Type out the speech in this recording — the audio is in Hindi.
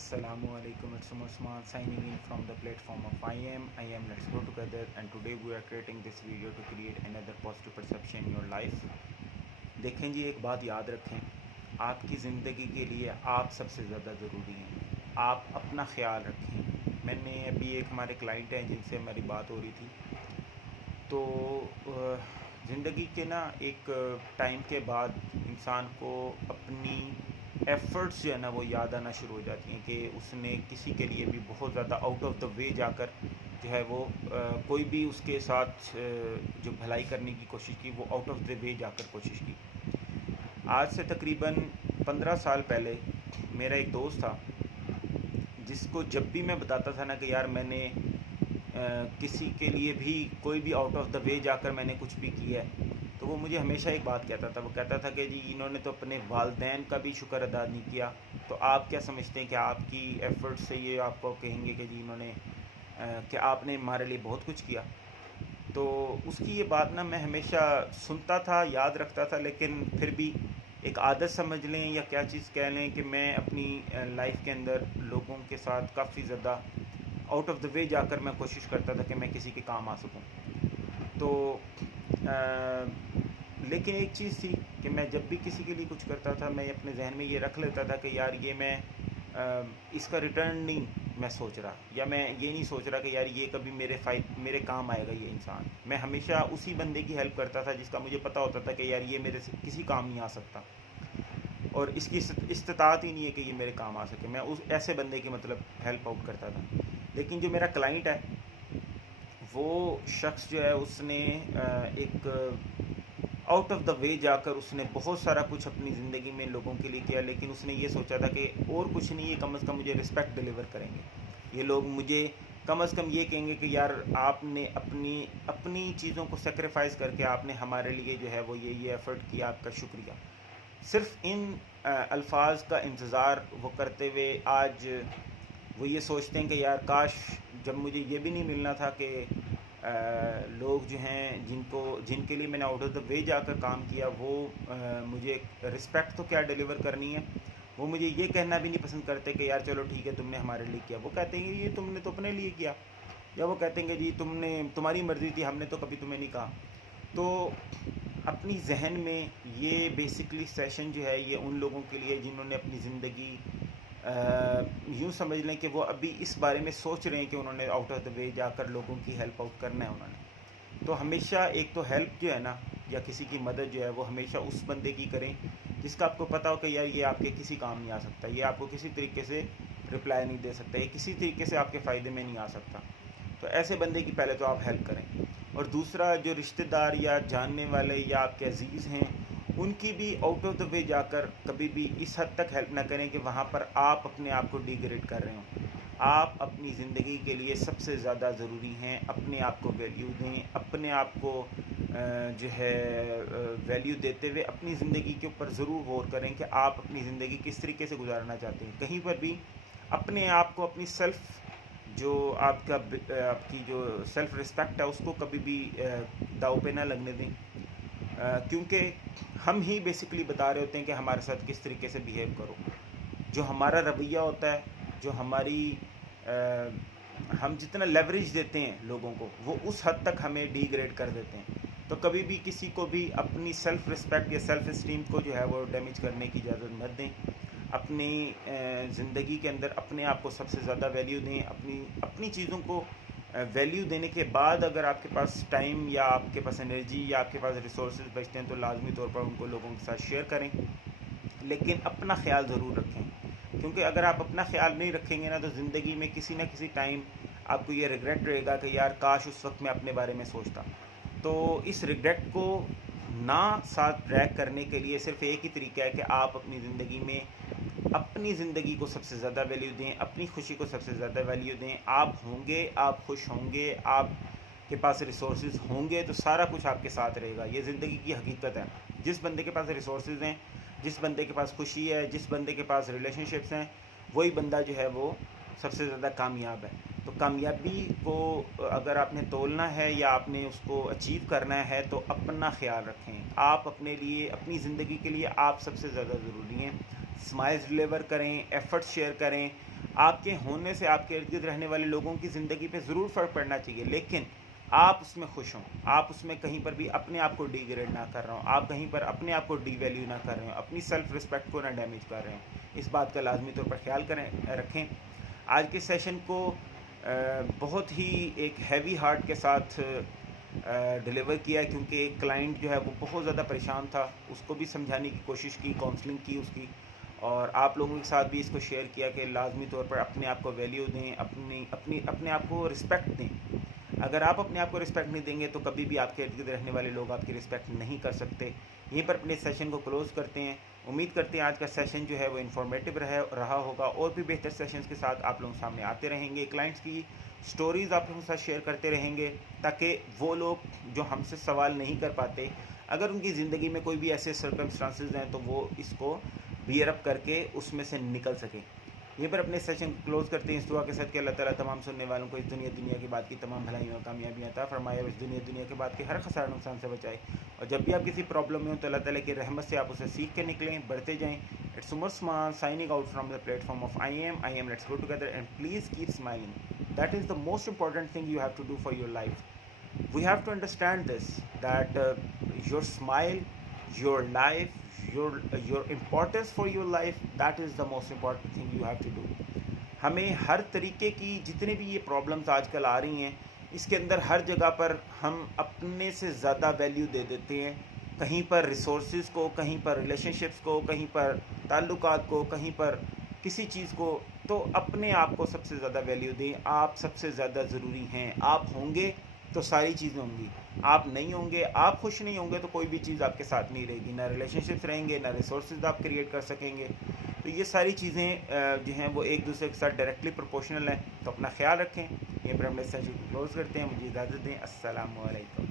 Assalamualaikum, it's Usman signing in from the platform of I am Let's Go Together, and today we are creating this video to create another positive perception in your life. देखें जी, एक बात याद रखें, आपकी ज़िंदगी के लिए आप सबसे ज़्यादा ज़रूरी हैं। आप अपना ख्याल रखें। मैंने अभी एक हमारे क्लाइंट हैं जिनसे हमारी बात हो रही थी, तो ज़िंदगी के ना एक टाइम के बाद इंसान को अपनी एफ़र्ट्स जो है ना वो याद आना शुरू हो जाती हैं कि उसने किसी के लिए भी बहुत ज़्यादा आउट ऑफ द वे जाकर जो है वो कोई भी उसके साथ जो भलाई करने की कोशिश की, वो आउट ऑफ द वे जाकर कोशिश की। आज से तकरीबन 15 साल पहले मेरा एक दोस्त था जिसको जब भी मैं बताता था ना कि यार मैंने किसी के लिए भी कोई भी आउट ऑफ द वे जाकर मैंने कुछ भी किया है, तो वो मुझे हमेशा एक बात कहता था। वो कहता था कि जी इन्होंने तो अपने वालदैन का भी शुक्र अदा नहीं किया, तो आप क्या समझते हैं कि आपकी एफ़र्ट से ये आपको कहेंगे कि जी इन्होंने कि आपने हमारे लिए बहुत कुछ किया। तो उसकी ये बात ना मैं हमेशा सुनता था, याद रखता था, लेकिन फिर भी एक आदत समझ लें या क्या चीज़ कह लें कि मैं अपनी लाइफ के अंदर लोगों के साथ काफ़ी ज़्यादा आउट ऑफ द वे जाकर मैं कोशिश करता था कि मैं किसी के काम आ सकूं। तो लेकिन एक चीज़ थी कि मैं जब भी किसी के लिए कुछ करता था, मैं अपने जहन में ये रख लेता था कि यार ये मैं इसका रिटर्न नहीं मैं सोच रहा, या मैं ये नहीं सोच रहा कि यार ये कभी मेरे काम आएगा ये इंसान। मैं हमेशा उसी बंदे की हेल्प करता था जिसका मुझे पता होता था कि यार ये मेरे से किसी काम नहीं आ सकता और इसकी इस्तिताअत ही नहीं है कि ये मेरे काम आ सके। मैं उस ऐसे बंदे की मतलब हेल्प आउट करता था। लेकिन जो मेरा क्लाइंट है, वो शख्स जो है उसने एक आउट ऑफ द वे जाकर उसने बहुत सारा कुछ अपनी ज़िंदगी में लोगों के लिए किया, लेकिन उसने ये सोचा था कि और कुछ नहीं, ये कम से कम मुझे रिस्पेक्ट डिलीवर करेंगे, ये लोग मुझे कम से कम ये कहेंगे कि यार आपने अपनी अपनी चीज़ों को सेक्रीफाइस करके आपने हमारे लिए जो है वो ये एफ़र्ट किया, आपका शुक्रिया। सिर्फ इन अल्फाज का इंतज़ार वो करते हुए आज वो ये सोचते हैं कि यार काश जब मुझे ये भी नहीं मिलना था कि लोग जो हैं जिनके लिए मैंने आउट ऑफ द वे जाकर काम किया, वो मुझे रिस्पेक्ट तो क्या डिलीवर करनी है, वो मुझे ये कहना भी नहीं पसंद करते कि यार चलो ठीक है तुमने हमारे लिए किया। वो कहते हैं कि ये तुमने तो अपने लिए किया, या वो कहते हैं कि जी तुम्हारी मर्ज़ी थी, हमने तो कभी तुम्हें नहीं कहा। तो अपनी जहन में ये बेसिकली सेशन जो है ये उन लोगों के लिए जिन्होंने अपनी ज़िंदगी यूँ समझ लें कि वो अभी इस बारे में सोच रहे हैं कि उन्होंने आउट ऑफ द वे जाकर लोगों की हेल्प आउट करना है उन्होंने। तो हमेशा एक तो हेल्प जो है ना, या किसी की मदद जो है वो हमेशा उस बंदे की करें जिसका आपको पता हो कि यार ये आपके किसी काम नहीं आ सकता, ये आपको किसी तरीके से रिप्लाई नहीं दे सकता, ये किसी तरीके से आपके फ़ायदे में नहीं आ सकता। तो ऐसे बंदे की पहले तो आप हेल्प करें। और दूसरा, जो रिश्तेदार या जानने वाले या आपके अजीज़ हैं, उनकी भी आउट ऑफ द वे जाकर कभी भी इस हद तक हेल्प ना करें कि वहाँ पर आप अपने आप को डिग्रेड कर रहे हों। आप अपनी ज़िंदगी के लिए सबसे ज़्यादा ज़रूरी हैं। अपने आप को वैल्यू दें, अपने आप को जो है वैल्यू देते हुए अपनी ज़िंदगी के ऊपर ज़रूर गौर करें कि आप अपनी ज़िंदगी किस तरीके से गुजारना चाहते हैं। कहीं पर भी अपने आप को, अपनी जो आपकी जो सेल्फ़ रिस्पेक्ट है उसको कभी भी दाव पे ना लगने दें, क्योंकि हम ही बेसिकली बता रहे होते हैं कि हमारे साथ किस तरीके से बिहेव करो। जो हमारा रवैया होता है, जो हम जितना लेवरेज देते हैं लोगों को, वो उस हद तक हमें डिग्रेड कर देते हैं। तो कभी भी किसी को भी अपनी सेल्फ़ रिस्पेक्ट या सेल्फ़ इस्टीम को जो है वो डैमेज करने की इजाज़त मत दें। अपनी ज़िंदगी के अंदर अपने आप को सबसे ज़्यादा वैल्यू दें। अपनी चीज़ों को वैल्यू देने के बाद अगर आपके पास टाइम या आपके पास एनर्जी या आपके पास रिसोर्सेज बचते हैं तो लाजमी तौर पर उनको लोगों के साथ शेयर करें, लेकिन अपना ख्याल ज़रूर रखें। क्योंकि अगर आप अपना ख्याल नहीं रखेंगे ना, तो ज़िंदगी में किसी न किसी टाइम आपको ये रिग्रेट रहेगा कि यार काश उस वक्त मैं अपने बारे में सोचता। तो इस रिग्रेट को ना साथ ड्रैग करने के लिए सिर्फ एक ही तरीका है कि आप अपनी ज़िंदगी में अपनी ज़िंदगी को सबसे ज़्यादा वैल्यू दें, अपनी खुशी को सबसे ज़्यादा वैल्यू दें। आप होंगे, आप खुश होंगे, आपके पास रिसोर्सेज होंगे तो सारा कुछ आपके साथ रहेगा। ये ज़िंदगी की हकीकत है। जिस बंदे के पास रिसोर्सेज हैं, जिस बंदे के पास खुशी है, जिस बंदे के पास रिलेशनशिप्स हैं, वही बंदा जो है वो सबसे ज़्यादा कामयाब है। तो कामयाबी को अगर आपने तोलना है या आपने उसको अचीव करना है तो अपना ख्याल रखें। आप अपने लिए, अपनी ज़िंदगी के लिए आप सबसे ज़्यादा ज़रूरी हैं। स्माइल्स डिलीवर करें, एफ़र्ट्स शेयर करें, आपके होने से आपके इर्द गिर्द रहने वाले लोगों की ज़िंदगी पे ज़रूर फ़र्क पड़ना चाहिए, लेकिन आप उसमें खुश हों, आप उसमें कहीं पर भी अपने आप को डिग्रेड ना कर रहे हो, आप कहीं पर अपने आप को डीवैल्यू ना कर रहे हो, अपनी सेल्फ रिस्पेक्ट को ना डैमेज कर रहे हो। इस बात का लाजमी तौर पर ख्याल रखें। आज के सेशन को बहुत ही एक हैवी हार्ट के साथ डिलीवर किया, क्योंकि एक क्लाइंट जो है वो बहुत ज़्यादा परेशान था, उसको भी समझाने की कोशिश की, काउंसलिंग की उसकी, और आप लोगों के साथ भी इसको शेयर किया कि लाजमी तौर पर अपने आप को वैल्यू दें, अपने आप को रिस्पेक्ट दें। अगर आप अपने आप को रिस्पेक्ट नहीं देंगे तो कभी भी आपके इर्द गिर्द रहने वाले लोग आपकी रिस्पेक्ट नहीं कर सकते। यहीं पर अपने सेशन को क्लोज़ करते हैं। उम्मीद करते हैं आज का सेशन जो है वो इन्फॉर्मेटिव रहा होगा, और भी बेहतर सेशंस के साथ आप लोगों के सामने आते रहेंगे। क्लाइंट्स की स्टोरीज़ आप लोगों के साथ शेयर करते रहेंगे, ताकि वो लोग जो हमसे सवाल नहीं कर पाते, अगर उनकी ज़िंदगी में कोई भी ऐसे सर्कमस्टांसेस हैं तो वो इसको बियर अप करके उसमें से निकल सकें। यहीं पर अपने सेशन क्लोज करते हैं इस दुआ के साथ कि अल्लाह ताला तमाम सुनने वालों को इस दुनिया के बाद की तमाम भलाइयों और कामयाबियाँ अता फरमाए, और इस दुनिया के बाद के हर खसार नुकसान से बचाए। और जब भी आप किसी प्रॉब्लम में हो तो अल्लाह ताला की रहमत से आप उसे सीख के निकलें, बढ़ते जाएँ। It's Umar Usman signing out from the platform of I am let's go together and please keep smiling. That is the most important thing you have to do for your life. We have to understand this, that your smile, your life, your importance for your life, that is the most important thing you have to do. हमें हर तरीके की जितने भी ये प्रॉब्लम्स आजकल आ रही हैं, इसके अंदर हर जगह पर हम अपने से ज़्यादा वैल्यू दे देते हैं। कहीं पर रिसोर्सेज को, कहीं पर रिलेशनशिप्स को, कहीं पर ताल्लुकात को, कहीं पर किसी चीज़ को। तो अपने आप को सबसे ज़्यादा वैल्यू दें। आप सबसे ज़्यादा ज़रूरी हैं। आप होंगे तो सारी चीज़ें होंगी, आप नहीं होंगे, आप खुश नहीं होंगे तो कोई भी चीज़ आपके साथ नहीं रहेगी, ना रिलेशनशिप्स रहेंगे, ना रिसोर्सेज आप क्रिएट कर सकेंगे। तो ये सारी चीज़ें जो हैं वो एक दूसरे के साथ डायरेक्टली प्रोपोर्शनल हैं। तो अपना ख्याल रखें। यहीं पर हम सेशन क्लोज़ करते हैं। मुझे इजाज़त दें। अस्सलाम वालेकुम।